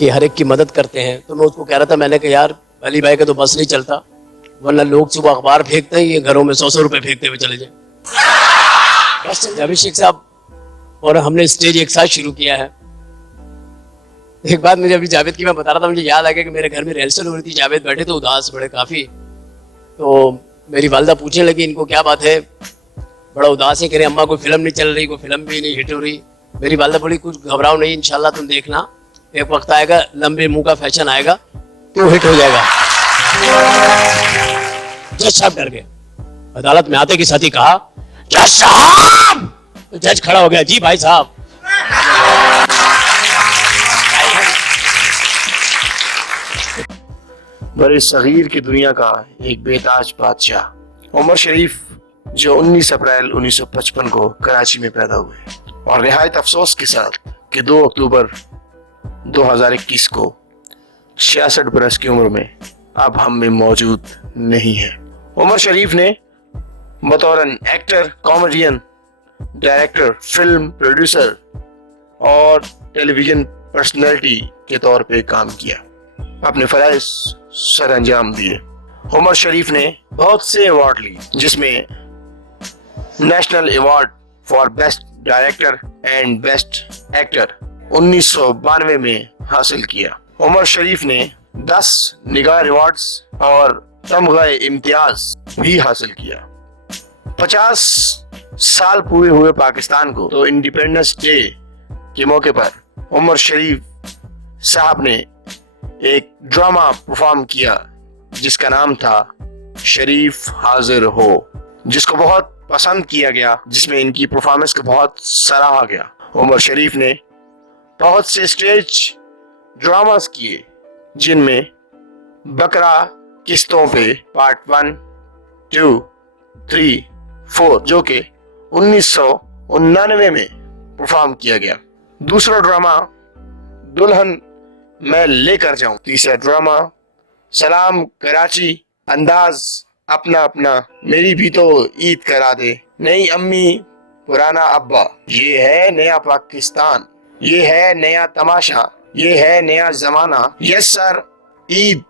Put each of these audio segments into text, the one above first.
کہ ہر ایک کی مدد کرتے ہیں. تو میں اس کو کہہ رہا تھا, میں نے کہا یار علی بھائی کا تو بس نہیں چلتا, ورنہ لوگ صبح اخبار پھینکتے ہیں, یہ گھروں میں 100 روپے پھینکتے ہوئے چلے جائیں. بس جاوید شیخ صاحب اور ہم نے اسٹیج ایک ساتھ شروع کیا ہے. ایک بات مجھے ابھی جاوید کی میں بتا رہا تھا, مجھے یاد آ گیا کہ میرے گھر میں ریہرسل ہو رہی تھی, جاوید بیٹھے تو اداس بڑے کافی. تو میری والدہ پوچھنے لگی ان کو کیا بات ہے, بڑا اداس ہے. کہہ رہے اماں کوئی فلم نہیں چل رہی, کوئی فلم بھی نہیں ہٹ ہو رہی. میری والدہ بولی کچھ گھبراؤ نہیں, انشاءاللہ تم دیکھنا ایک وقت آئے گا, لمبے منہ کا فیشن آئے گا تو ہٹ ہو جائے گا. جج صاحب ڈر گئے. عدالت میں آتے کے ساتھ ہی کہا جج صاحب, تو جج کھڑا ہو گیا, جی بھائی صاحب. برِ صغیر کی دنیا کا ایک بے تاج بادشاہ عمر شریف, جو 19 اپریل 1955 کو کراچی میں پیدا ہوئے, اور نہایت افسوس کے ساتھ کہ 2 اکتوبر 2021 کو 66 برس کی عمر میں اب ہم میں موجود نہیں ہے. عمر شریف نے بطور actor, comedian, director, film producer اور ٹیلی ویژن پرسنالٹی کے طور پہ کام کیا, اپنے فرائض سر انجام دیے. عمر شریف نے بہت سے ایوارڈ لی, جس میں national award for best director and best actor 1992 میں حاصل کیا. عمر شریف نے 10 نگار ایوارڈز اور تمغہ امتیاز بھی حاصل کیا. 50 سال پورے ہوئے پاکستان کو, تو انڈیپینڈنس ڈے کے موقع پر عمر شریف صاحب نے ایک ڈرامہ پرفارم کیا جس کا نام تھا شریف حاضر ہو, جس کو بہت پسند کیا گیا, جس میں ان کی پرفارمنس کو بہت سراہا گیا. عمر شریف نے بہت سے اسٹیج ڈراماز کیے, جن میں بکرا قسطوں پہ پارٹ 1, 2, 3, 4 جو کہ 1999 میں پرفارم کیا گیا. دوسرا ڈرامہ دلہن میں لے کر جاؤں. تیسرا ڈرامہ سلام کراچی, انداز اپنا اپنا, میری بھی تو عید کرا دے, نئی امی پرانا ابا, یہ ہے نیا پاکستان, یہ ہے نیا تماشا, یہ ہے نیا زمانہ, یس سر عید,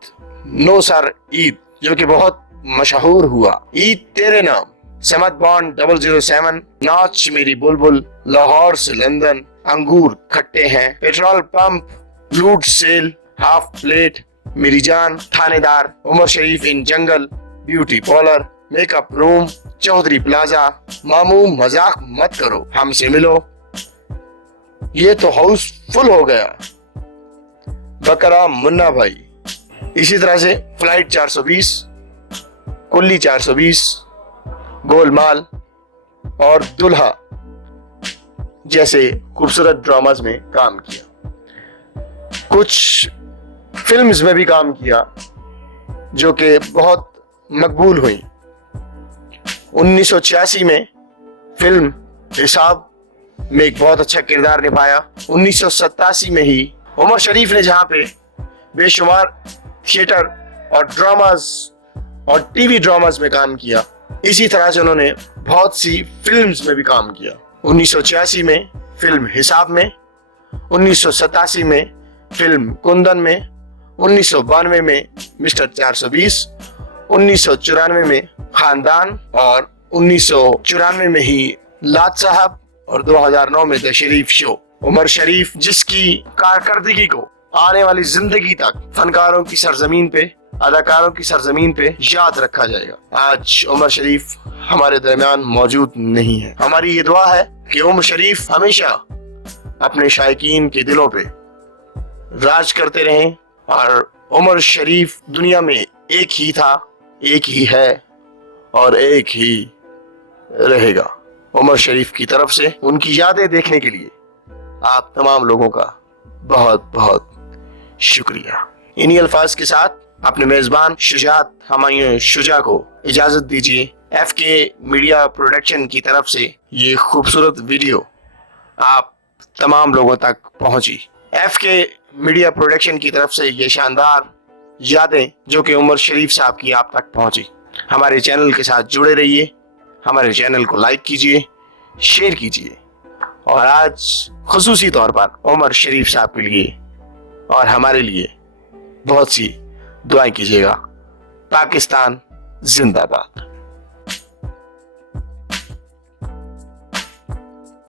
نو سر عید, جو کہ بہت مشہور ہوا. عید تیرے نام, سمت بانڈ 007, ناچ میری بلبل, لاہور سے لندن, انگور کھٹے ہیں, پیٹرول پمپ, لوٹ سیل, ہاف پلیٹ, میری جان, تھانے دار, عمر شریف ان جنگل, بیوٹی پارلر, میک اپ روم, چودھری پلازا, ماموں مذاق مت کرو, ہم سے ملو, یہ تو ہاؤس فل ہو گیا, بکرا منا بھائی. اسی طرح سے فلائٹ 420, کلی 420, گول مال اور دلہا جیسے خوبصورت ڈراماز میں کام کیا. کچھ فلمز میں بھی کام کیا جو کہ بہت مقبول ہوئیں. 1986 میں فلم حساب میں ایک بہت اچھا کردار نبھایا. 1987 میں ہی عمر شریف نے جہاں پہ بے شمار تھیٹر اور ڈراماز اور ٹی وی ڈراماز میں کام کیا, اسی طرح سے انہوں نے بہت سی فلمز میں بھی کام کیا. 1986 میں فلم حساب میں, 1987 میں فلم کندن میں, 1992 میں مسٹر 420, 1994 میں خاندان, اور 1994 میں ہی لات صاحب, اور 2009 میں دا شریف شو. عمر شریف جس کی کارکردگی کو آنے والی زندگی تک فنکاروں کی سرزمین پہ, اداکاروں کی سرزمین پہ یاد رکھا جائے گا. آج عمر شریف ہمارے درمیان موجود نہیں ہے. ہماری یہ دعا ہے کہ عمر شریف ہمیشہ اپنے شائقین کے دلوں پہ راج کرتے رہیں, اور عمر شریف دنیا میں ایک ہی تھا, ایک ہی ہے اور ایک ہی رہے گا. عمر شریف کی طرف سے ان کی یادیں دیکھنے کے لیے آپ تمام لوگوں کا بہت بہت شکریہ. انہی الفاظ کے ساتھ اپنے میزبان شجاعت ہمایوں شجاع کو اجازت دیجیے. ایف کے میڈیا پروڈکشن کی طرف سے یہ خوبصورت ویڈیو آپ تمام لوگوں تک پہنچی. ایف کے میڈیا پروڈکشن کی طرف سے یہ شاندار یادیں جو کہ عمر شریف صاحب کی آپ تک پہنچی. ہمارے چینل کے ساتھ جڑے رہیے, ہمارے چینل کو لائک کیجیے, شیئر کیجیے, اور آج خصوصی طور پر عمر شریف صاحب کے لیے اور ہمارے لیے بہت سی دعائیں کیجیے گا۔ پاکستان زندہ باد۔